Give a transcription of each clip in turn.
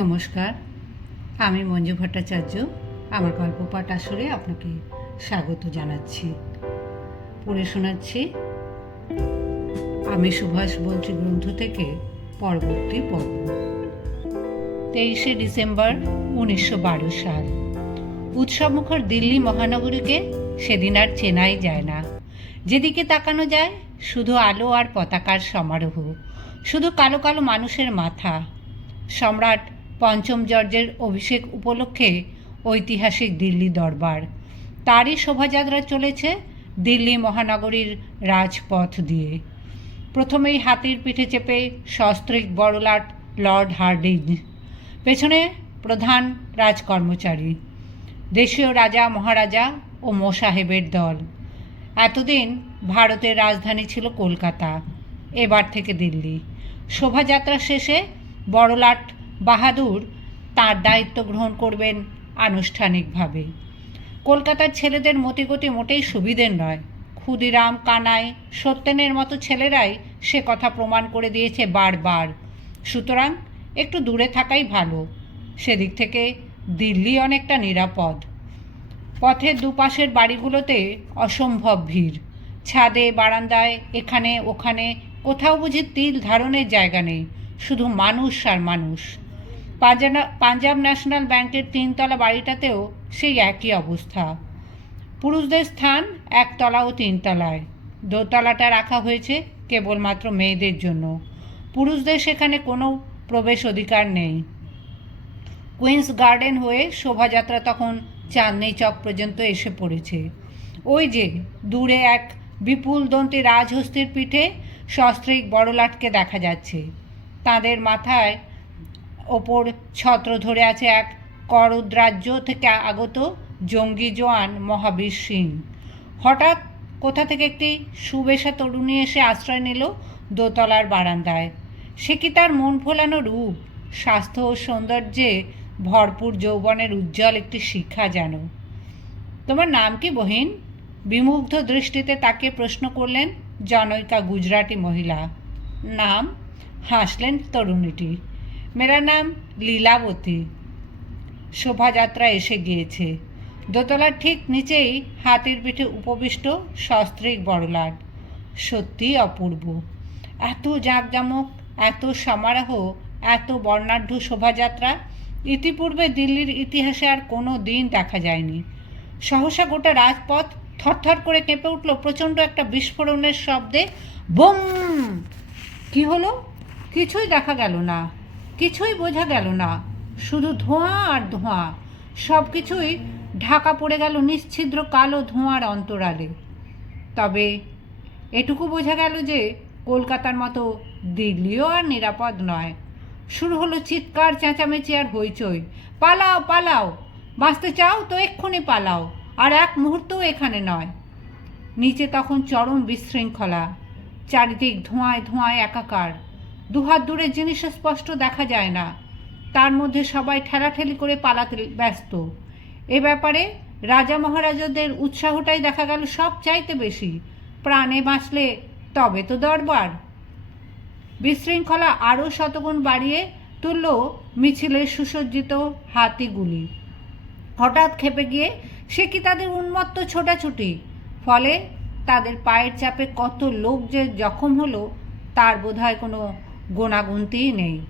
নমস্কার, আমি মঞ্জু ভট্টাচার্য। আমার গল্প পাঠ আসরে আপনাকে স্বাগত জানাচ্ছি। পড়ে শোনাচ্ছি আমি সুভাষ বলছি গ্রন্থ থেকে পরবর্তী পর্ব। তেইশে ডিসেম্বর উনিশশো বারো সাল। উৎসবমুখর দিল্লি মহানগরীকে সেদিন আর চেনাই যায় না। যেদিকে তাকানো যায়, শুধু আলো আর পতাকার সমারোহ, শুধু কালো কালো মানুষের মাথা। সম্রাট পঞ্চম জর্জের অভিষেক উপলক্ষে ঐতিহাসিক দিল্লি দরবার। তারই শোভাযাত্রা চলেছে দিল্লি মহানগরীর রাজপথ দিয়ে। প্রথমেই হাতির পিঠে চেপে সস্ত্রিক বড়লাট লর্ড হার্ডিঞ্জ, পেছনে প্রধান রাজকর্মচারী, দেশীয় রাজা, মহারাজা ও মোসাহেবের দল। এতদিন ভারতের রাজধানী ছিল কলকাতা, এবার থেকে দিল্লি। শোভাযাত্রা শেষে বড়লাট বাহাদুর তার দায়িত্ব গ্রহণ করবেন আনুষ্ঠানিকভাবে। কলকাতার ছেলেদের মতিগতি মোটেই সুবিধের নয়। ক্ষুদিরাম, কানাই, সত্যেনের মতো ছেলেরাই সে কথা প্রমাণ করে দিয়েছে বারবার। সুতরাং একটু দূরে থাকাই ভালো। সেদিক থেকে দিল্লি অনেকটা নিরাপদ। পথের দুপাশের বাড়িগুলোতে অসম্ভব ভিড়। ছাদে, বারান্দায়, এখানে, ওখানে, কোথাও বুঝি তিল ধারণের জায়গা নেই। শুধু মানুষ আর মানুষ। পাঞ্জাব ন্যাশনাল ব্যাংকের তিনতলা বাড়িটাতেও সেই একই অবস্থা। পুরুষদের স্থান একতলা ও তিনতলায়। দোতলাটা রাখা হয়েছে কেবলমাত্র মেয়েদের জন্য। পুরুষদের সেখানে কোনো প্রবেশ অধিকার নেই। কুইন্স গার্ডেন হয়ে শোভাযাত্রা তখন চাঁদনি চক পর্যন্ত এসে পড়েছে। ওই যে দূরে এক বিপুল দন্তি রাজহস্তির পিঠে সস্ত্রিক বড়লাটকে দেখা যাচ্ছে। তাদের মাথায় ওপর ছত্র ধরে আছে এক করুদ্রাজ্য থেকে আগত জঙ্গি জোয়ান মহাবীর সিং। হঠাৎ কোথা থেকে একটি সুবেশা তরুণী এসে আশ্রয় নিল দোতলার বারান্দায়। সে কি তার মন ভোলানো রূপ? স্বাস্থ্য ও সৌন্দর্যে ভরপুর যৌবনের উজ্জ্বল একটি শিক্ষা যেন। তোমার নাম কি বহিন? বিমুগ্ধ দৃষ্টিতে তাকে প্রশ্ন করলেন জনৈকা গুজরাটি মহিলা। নাম হাসলেন তরুণীটি। মেরা নাম লীলাবতী। শোভাযাত্রা এসে গিয়েছে। দোতলার ঠিক নিচেই হাতির পিঠে উপবিষ্ট সস্ত্রিক বড়লাট। সত্যি অপূর্ব। এত জাঁকজমক, এত সমারোহ, এত বর্ণাঢ্য শোভাযাত্রা ইতিপূর্বে দিল্লির ইতিহাসে আর কোনো দিন দেখা যায়নি। সহসা গোটা রাজপথ থরথর করে কেঁপে উঠল প্রচণ্ড একটা বিস্ফোরণের শব্দে, বোম! কি হলো? কিছুই দেখা গেল না। কিছুই বোঝা গেল না। শুধু ধোঁয়া আর ধোঁয়া। সব কিছুই ঢাকা পড়ে গেল নিশ্ছিদ্র কালো ধোঁয়ার অন্তরালে। তবে এটুকু বোঝা গেল যে কলকাতার মতো দিল্লিও আর নিরাপদ নয়। শুরু হলো চিৎকার, চেঁচামেচি আর হইচই। পালাও পালাও। বাঁচতে চাও তো এক্ষুনি পালাও। আর এক মুহূর্তও এখানে নয়। নিচে তখন চরম বিশৃঙ্খলা। চারিদিক ধোঁয়ায় ধোঁয়ায় একাকার। দুহাত দূরের জিনিস স্পষ্ট দেখা যায় না। তার মধ্যে সবাই ঠেলাঠেলি করে পালাতে ব্যস্ত। এ ব্যাপারে রাজা মহারাজাদের উৎসাহটাই দেখা গেল সব চাইতে বেশি। প্রাণে বাঁচলে তবে তো দরবার। বিশৃঙ্খলা আরও শতগুণ বাড়িয়ে তুলল মিছিলের সুসজ্জিত হাতিগুলি। হঠাৎ খেপে গিয়ে সে কি তাদের উন্মত্ত ছোটাছুটি? ফলে তাদের পায়ের চাপে কত লোক যে জখম হলো, তার বোধহয় কোনো গোনাগুনতিই নেই।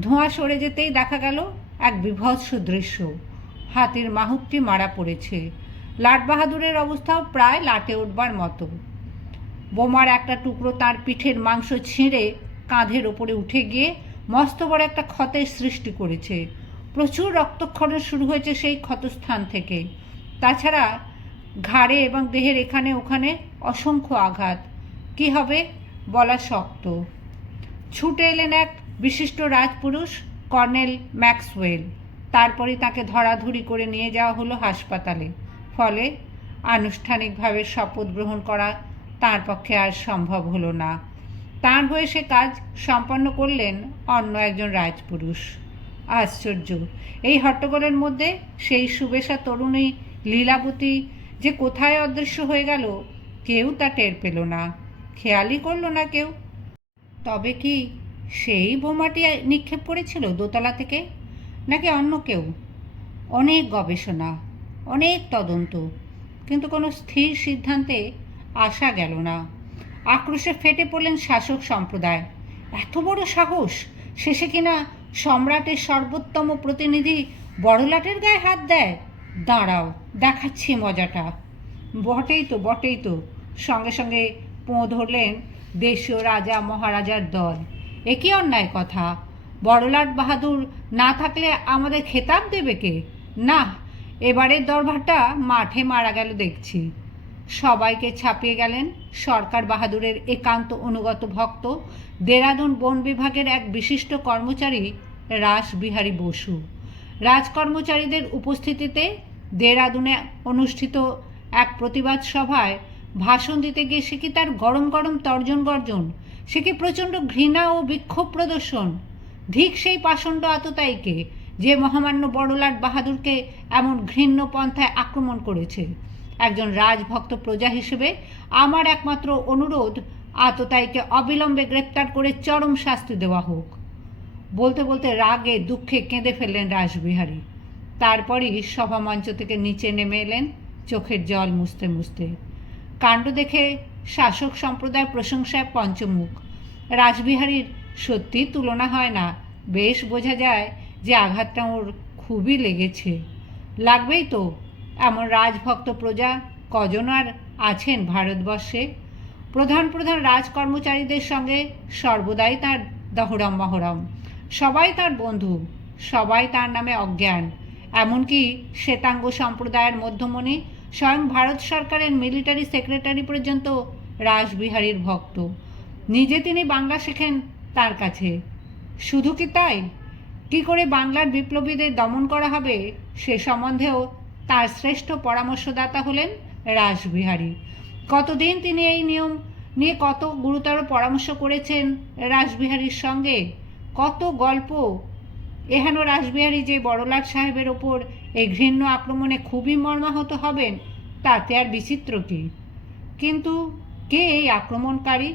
ধোঁয়া সরে যেতেই দেখা গেল এক বিভৎস দৃশ্য। হাতির মাহুতটি মারা পড়েছে। লাট বাহাদুরের অবস্থাও প্রায় লাটে উঠবার মতো। বোমার একটা টুকরো তার পিঠের মাংস ছিঁড়ে কাঁধের ওপরে উঠে গিয়ে মস্ত বড় একটা ক্ষতের সৃষ্টি করেছে। প্রচুর রক্তক্ষরণ শুরু হয়েছে সেই ক্ষতস্থান থেকে। তাছাড়া ঘাড়ে এবং দেহের এখানে ওখানে অসংখ্য আঘাত। কি হবে বলা শক্ত। ছুটে এলেন এক বিশিষ্ট রাজপুরুষ, কর্নেল ম্যাক্সওয়েল। তারপরে তাকে ধরাধরি করে নিয়ে যাওয়া হলো হাসপাতালে। ফলে আনুষ্ঠানিকভাবে শপথ গ্রহণ করা তার পক্ষে আর সম্ভব হলো না। তার হয়ে সে কাজ সম্পন্ন করলেন অন্য একজন রাজপুরুষ। আশ্চর্য! এই হট্টগোলের মধ্যে সেই সুবেশা তরুণী লীলাবতী যে কোথায় অদৃশ্য হয়ে গেল, কেউ তা টের পেল না। খেয়ালই করল না কেউ। তবে কি সেই বোমাটি নিক্ষেপ করেছিল দোতলা থেকে? নাকি অন্য কেউ? অনেক গবেষণা, অনেক তদন্ত, কিন্তু কোনো স্থির সিদ্ধান্তে আসা গেল না। আক্রোশে ফেটে পড়লেন শাসক সম্প্রদায়। এত বড় সাহস? শেষে কিনা সম্রাটের সর্বোত্তম প্রতিনিধি বড়লাটের গায়ে হাত দেয়? দাঁড়াও, দেখাচ্ছি মজাটা। বটেই তো বটেই তো। সঙ্গে সঙ্গে পোঁ ধরলেন দেশীয় রাজা মহারাজার দল। এ কি অন্যায় কথা? বড়লাট বাহাদুর না থাকলে আমাদের খেতাব দেবে কে? না, এবারের দরবারটা মাঠে মারা গেল দেখছি। সবাইকে ছাপিয়ে গেলেন সরকার বাহাদুরের একান্ত অনুগত ভক্ত, দেরাদুন বন বিভাগের এক বিশিষ্ট কর্মচারী রাসবিহারী বসু। রাজকর্মচারীদের উপস্থিতিতে দেরাদুনে অনুষ্ঠিত এক প্রতিবাদ সভায় ভাষণ দিতে গিয়ে সে কি তার গরম গরম তর্জন গর্জন? সে কি প্রচণ্ড ঘৃণা ও বিক্ষোভ প্রদর্শন? ধিক সেই পাষণ্ড আততায়ীকে, যে মহামান্য বড়লাট বাহাদুরকে এমন ঘৃণ্য পন্থায় আক্রমণ করেছে। একজন রাজভক্ত প্রজা হিসেবে আমার একমাত্র অনুরোধ, আততায়ীকে অবিলম্বে গ্রেপ্তার করে চরম শাস্তি দেওয়া হোক। বলতে বলতে রাগে দুঃখে কেঁদে ফেললেন রাসবিহারী। তারপরই সভামঞ্চ থেকে নিচে নেমে এলেন, চোখের জল মুছতে মুছতে। কাণ্ড দেখে শাসক সম্প্রদায় প্রশংসায় পঞ্চমুখ। রাসবিহারীর সত্যি তুলনা হয় না। বেশ বোঝা যায় যে আঘাতটা ওর খুবই লেগেছে। লাগবেই তো, এমন রাজভক্ত প্রজা কজন আর আছেন ভারতবর্ষে? প্রধান প্রধান রাজকর্মচারীদের সঙ্গে সর্বদাই তার দহরম মহরম। সবাই তার বন্ধু, সবাই তার নামে অজ্ঞান। এমনকি শ্বেতাঙ্গ সম্প্রদায়ের মধ্যমণি স্বয়ং ভারত সরকারের মিলিটারি সেক্রেটারি পর্যন্ত রাসবিহারীর ভক্ত। নিজে তিনি বাংলা শেখেন তার কাছে। শুধু কি তাই? কি করে বাংলার বিপ্লবীদের দমন করা হবে সে সম্বন্ধেও তার শ্রেষ্ঠ পরামর্শদাতা হলেন রাসবিহারী। কতদিন তিনি এই নিয়ম নিয়ে কত গুরুতর পরামর্শ করেছেন রাসবিহারীর সঙ্গে? কত গল্প এহেন রাসবিহারী যে বড়লাট সাহেবের ওপর এই ঘৃণ্য আক্রমণে খুবই মর্মাহত হবেন, তাতে আর বিচিত্র কি? কিন্তু কে এই আক্রমণকারী?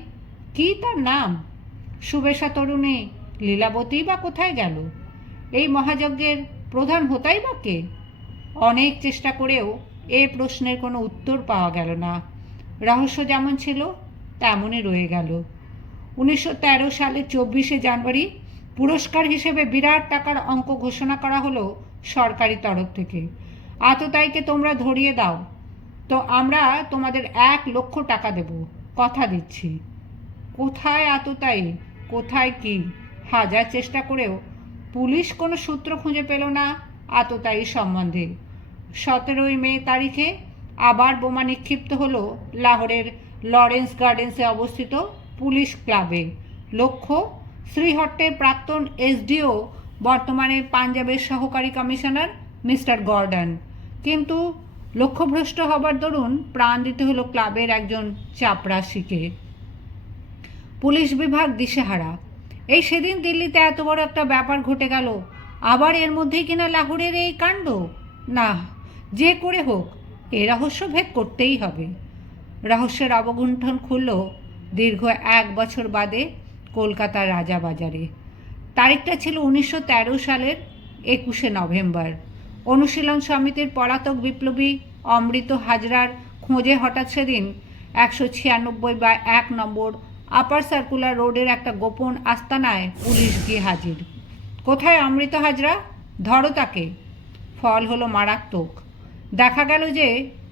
কি তার নাম? সুবেশা তরুণী, লীলাবতী বা কোথায় গেল? এই মহাযজ্ঞের প্রধান হতাই বা কে? অনেক চেষ্টা করেও এ প্রশ্নের কোনো উত্তর পাওয়া গেল না। রহস্য যেমন ছিল, তেমনই রয়ে গেল। উনিশশো তেরো সালের চব্বিশে জানুয়ারি পুরস্কার হিসেবে বিরাট টাকার অঙ্ক ঘোষণা করা হলো সরকারি তরফ থেকে। আততাইকে তোমরা ধরিয়ে দাও। তো আমরা তোমাদের এক লক্ষ টাকা দেব। কথা দিচ্ছি। কোথায় আততাই কোথায় কি? হাজার চেষ্টা করেও পুলিশ কোনো সূত্র খুঁজে পেল না আততায়ী সম্বন্ধে। সতেরোই মে তারিখে আবার বোমা নিক্ষিপ্ত হলো লাহোরের লরেন্স গার্ডেন্সে অবস্থিত পুলিশ ক্লাবে। লক্ষ্য শ্রীহট্টের প্রাক্তন এসডিও, বর্তমানে পাঞ্জাবের সহকারী কমিশনার মিস্টার গর্ডন। কিন্তু লক্ষ্যভ্রষ্ট হবার দরুন প্রাণ দিতে হলো ক্লাবের একজন চাপরাশিকে। পুলিশ বিভাগ দিশেহারা। এই সেদিন দিল্লিতে এত বড় একটা ব্যাপার ঘটে গেল। আবার এর মধ্যেই কিনা লাহোরের এই কাণ্ড? না, যে করে হোক, এ রহস্য ভেদ করতেই হবে। রহস্যের অবগুণ্ঠন খুলল দীর্ঘ এক বছর বাদে কলকাতার রাজাবাজারে। তারিখটা ছিল উনিশশো তেরো সালের একুশে নভেম্বর। অনুশীলন সমিতির পলাতক বিপ্লবী অমৃত হাজরার খোঁজে হঠাৎ সেদিন একশো ছিয়ানব্বই বা এক নম্বর আপার সার্কুলার রোডের একটা গোপন আস্তানায় পুলিশ গিয়ে হাজির। কোথায় অমৃত হাজরা? ধরো তাকে। ফল হলো মারাত্মক। দেখা গেল যে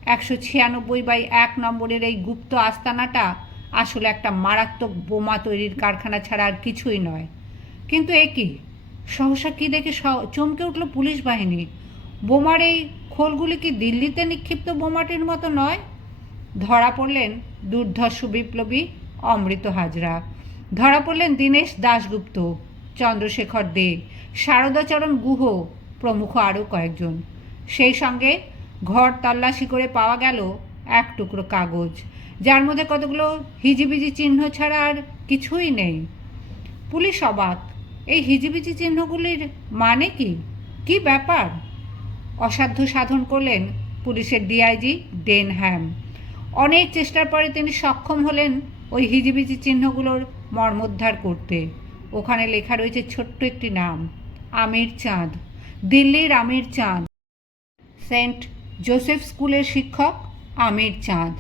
একশো ছিয়ানব্বই বাই এক নম্বরের এই গুপ্ত আস্তানাটা আসলে একটা মারাত্মক বোমা তৈরির কারখানা ছাড়া আর কিছুই নয়। কিন্তু এ কি? সহসা কি দেখে চমকে উঠল পুলিশ বাহিনী? বোমার এই খোলগুলি কি দিল্লিতে নিক্ষিপ্ত বোমাটির মতো নয়? ধরা পড়লেন দুর্ধর্ষ বিপ্লবী অমৃত হাজরা। ধরা পড়লেন দীনেশ দাশগুপ্ত, চন্দ্রশেখর দে, শারদাচরণ গুহ প্রমুখ আরও কয়েকজন। সেই সঙ্গে ঘর তল্লাশি করে পাওয়া গেল এক টুকরো কাগজ। যার মধ্যে কতগুলো হিজিবিজি চিহ্ন ছাড়া আর কিছুই নেই। পুলিশ অবাক। এই হিজিবিজি চিহ্নগুলির মানে কি? কি ব্যাপার? অসাধ্য সাধন করলেন পুলিশের ডিআইজি ডেন হ্যাম অনেক চেষ্টার পরে তিনি সক্ষম হলেন ওই হিজিবিজি চিহ্নগুলোর মর্মোদ্ধার করতে। ওখানে লেখা রয়েছে ছোট্ট একটি নাম, আমির চাঁদ। দিল্লির আমির চাঁদ। সেন্ট জোসেফ স্কুলের শিক্ষক আমির চাঁদ।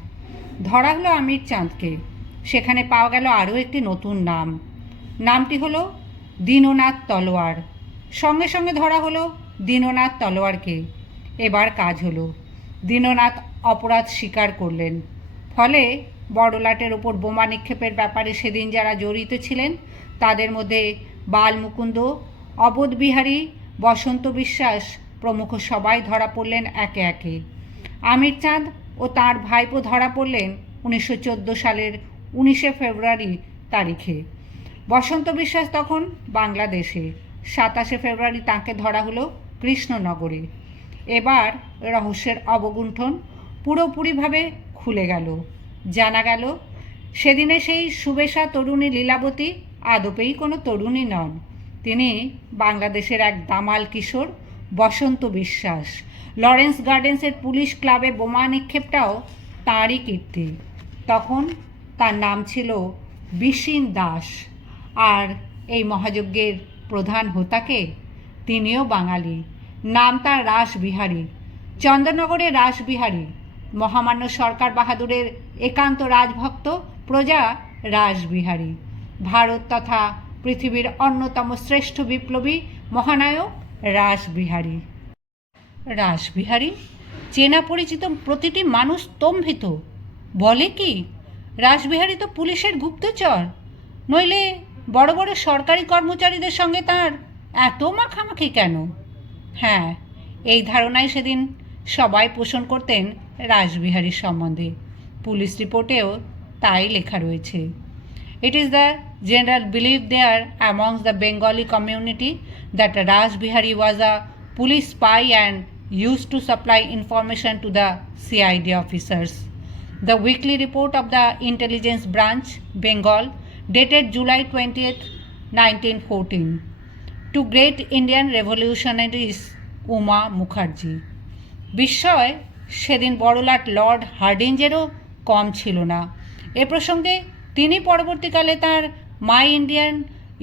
ধরা হলো আমির চাঁদকে। সেখানে পাওয়া গেল আরও একটি নতুন নাম। নামটি হলো দীননাথ তলোয়ার। সঙ্গে সঙ্গে ধরা হলো দীননাথ তলোয়ারকে। এবার কাজ হলো। দীননাথ অপরাধ স্বীকার করলেন। ফলে বড়লাটের ওপর বোমা নিক্ষেপের ব্যাপারে সেদিন যারা জড়িত ছিলেন, তাদের মধ্যে বাল মুকুন্দ, অবোধ বিহারী, বসন্ত বিশ্বাস প্রমুখ সবাই ধরা পড়লেন একে একে। আমির চাঁদ ও তার ভাইপো ধরা পড়লেন উনিশশো চোদ্দ সালের উনিশে ফেব্রুয়ারি তারিখে। বসন্ত বিশ্বাস তখন বাংলাদেশে। সাতাশে ফেব্রুয়ারি তাকে ধরা হলো কৃষ্ণনগরে। এবার রহস্যের অবগুণ্ঠন পুরোপুরিভাবে খুলে গেল। জানা গেল, সেদিনে সেই সুবেশা তরুণী লীলাবতী আদপেই কোনো তরুণী নন। তিনি বাংলাদেশের এক দামাল কিশোর বসন্ত বিশ্বাস। লরেন্স গার্ডেন্সের পুলিশ ক্লাবে বোমা নিক্ষেপটাও তাঁরই কীর্তি। তখন তার নাম ছিল বিসিন দাস আর এই মহাযজ্ঞের প্রধান হোতাকে তিনিও বাঙালি। নাম তার রাসবিহারী। চন্দননগরের রাসবিহারী। মহামান্য সরকার বাহাদুরের একান্ত রাজভক্ত প্রজা রাসবিহারী। ভারত তথা পৃথিবীর অন্যতম শ্রেষ্ঠ বিপ্লবী মহানায়ক রাসবিহারী। রাসবিহারী, চেনা পরিচিত প্রতিটি মানুষ স্তম্ভিত। বলে কি, রাসবিহারী তো পুলিশের গুপ্তচর, নইলে বড় বড় সরকারি কর্মচারীদের সঙ্গে তার এত মাখামাখি কেন? হ্যাঁ এই ধারণাই সেদিন সবাই পোষণ করতেন রাসবিহারীর সম্বন্ধে। পুলিশ রিপোর্টেও তাই লেখা রয়েছে। It is the general belief there amongst the Bengali community that Raj Bihari was a police spy and used to supply information to the CID officers. The weekly report of the intelligence branch, Bengal, dated July 20th, 1914, to great Indian revolutionaries Uma Mukherjee. বিস্ময় সেদিন বড়লাট Lord হার্ডিঞ্জেরও কম ছিল না এ প্রসঙ্গে তিনি পরবর্তীকালে তার my Indian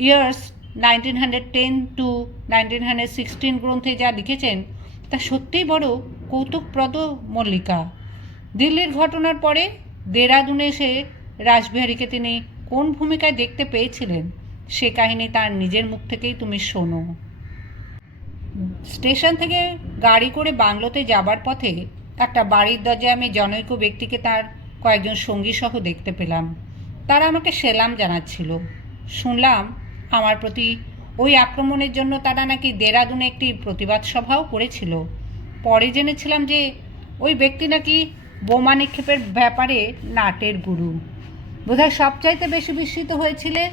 years nineteen hundred ten to nineteen hundred sixteen গ্রন্থে যা লিখেছেন, তা সত্যিই বড় কৌতুকপ্রদ মল্লিকা। দিল্লির ঘটনার পরে দেরাদুনে এসে রাসবিহারীকে তিনি কোন ভূমিকায় দেখতে পেয়েছিলেন, সে কাহিনী তার নিজের মুখ থেকেই তুমি শোনো। স্টেশন থেকে গাড়ি করে বাংলোতে যাবার পথে একটা বাড়ির দরজায় আমি জনৈক ব্যক্তিকে তার কয়েকজন সঙ্গী সহ দেখতে পেলাম। তারা আমাকে সেলাম জানাচ্ছিল। শুনলাম আমার প্রতি ওই আক্রমণের জন্য তারা নাকি দেরাদুনে একটি প্রতিবাদ সভাও করেছিল। পরে জেনেছিলাম যে ওই ব্যক্তি নাকি বোমা নিক্ষেপের ব্যাপারে নাটের গুরু। বোধহয় সবচাইতে বেশি বিস্মিত হয়েছিলে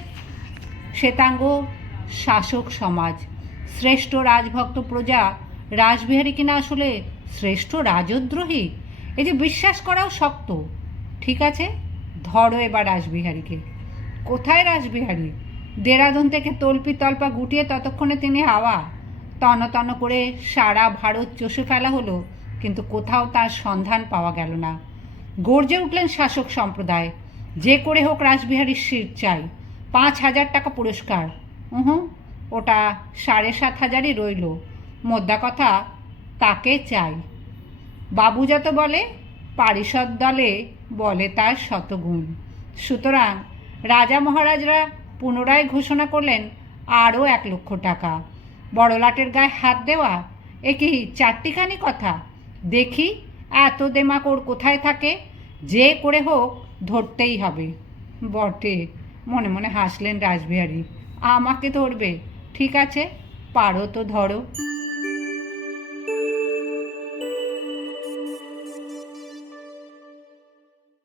শ্বেতাঙ্গ শাসক সমাজ। শ্রেষ্ঠ রাজভক্ত প্রজা রাসবিহারী কিনা আসলে শ্রেষ্ঠ রাজদ্রোহী? এই যে বিশ্বাস করাও শক্ত। ঠিক আছে? ধরো এবার রাসবিহারীকে। কোথায় রাসবিহারী? দেরাদুন থেকে তল্পি তল্পা গুটিয়ে ততক্ষণে তিনি হাওয়া। তন তন করে সারা ভারত চষে ফেলা হলো, কিন্তু কোথাও তার সন্ধান পাওয়া গেল না। গর্জে উঠলেন শাসক সম্প্রদায়, যে করে হোক রাসবিহারীর শির চাই। পাঁচ হাজার টাকা পুরস্কার। হুম ওটা সাড়ে সাত হাজারই রইল। মোদ্দা কথা, তাকে চাই। বাবু যত বলে, পারিষদ দলে বলে তার শতগুণ। সুতরাং রাজা মহারাজরা পুনরায় ঘোষণা করলেন আরও এক লক্ষ টাকা। বড়লাটের গায়ে হাত দেওয়া, এ কি চারটিখানি কথা? দেখি এত দেমাক ওর কোথায় থাকে, যে করে হোক ধরতেই হবে। বটে, মনে মনে হাসলেন রাসবিহারী। আমাকে ধরবে, ঠিক আছে? পারো তো ধরো।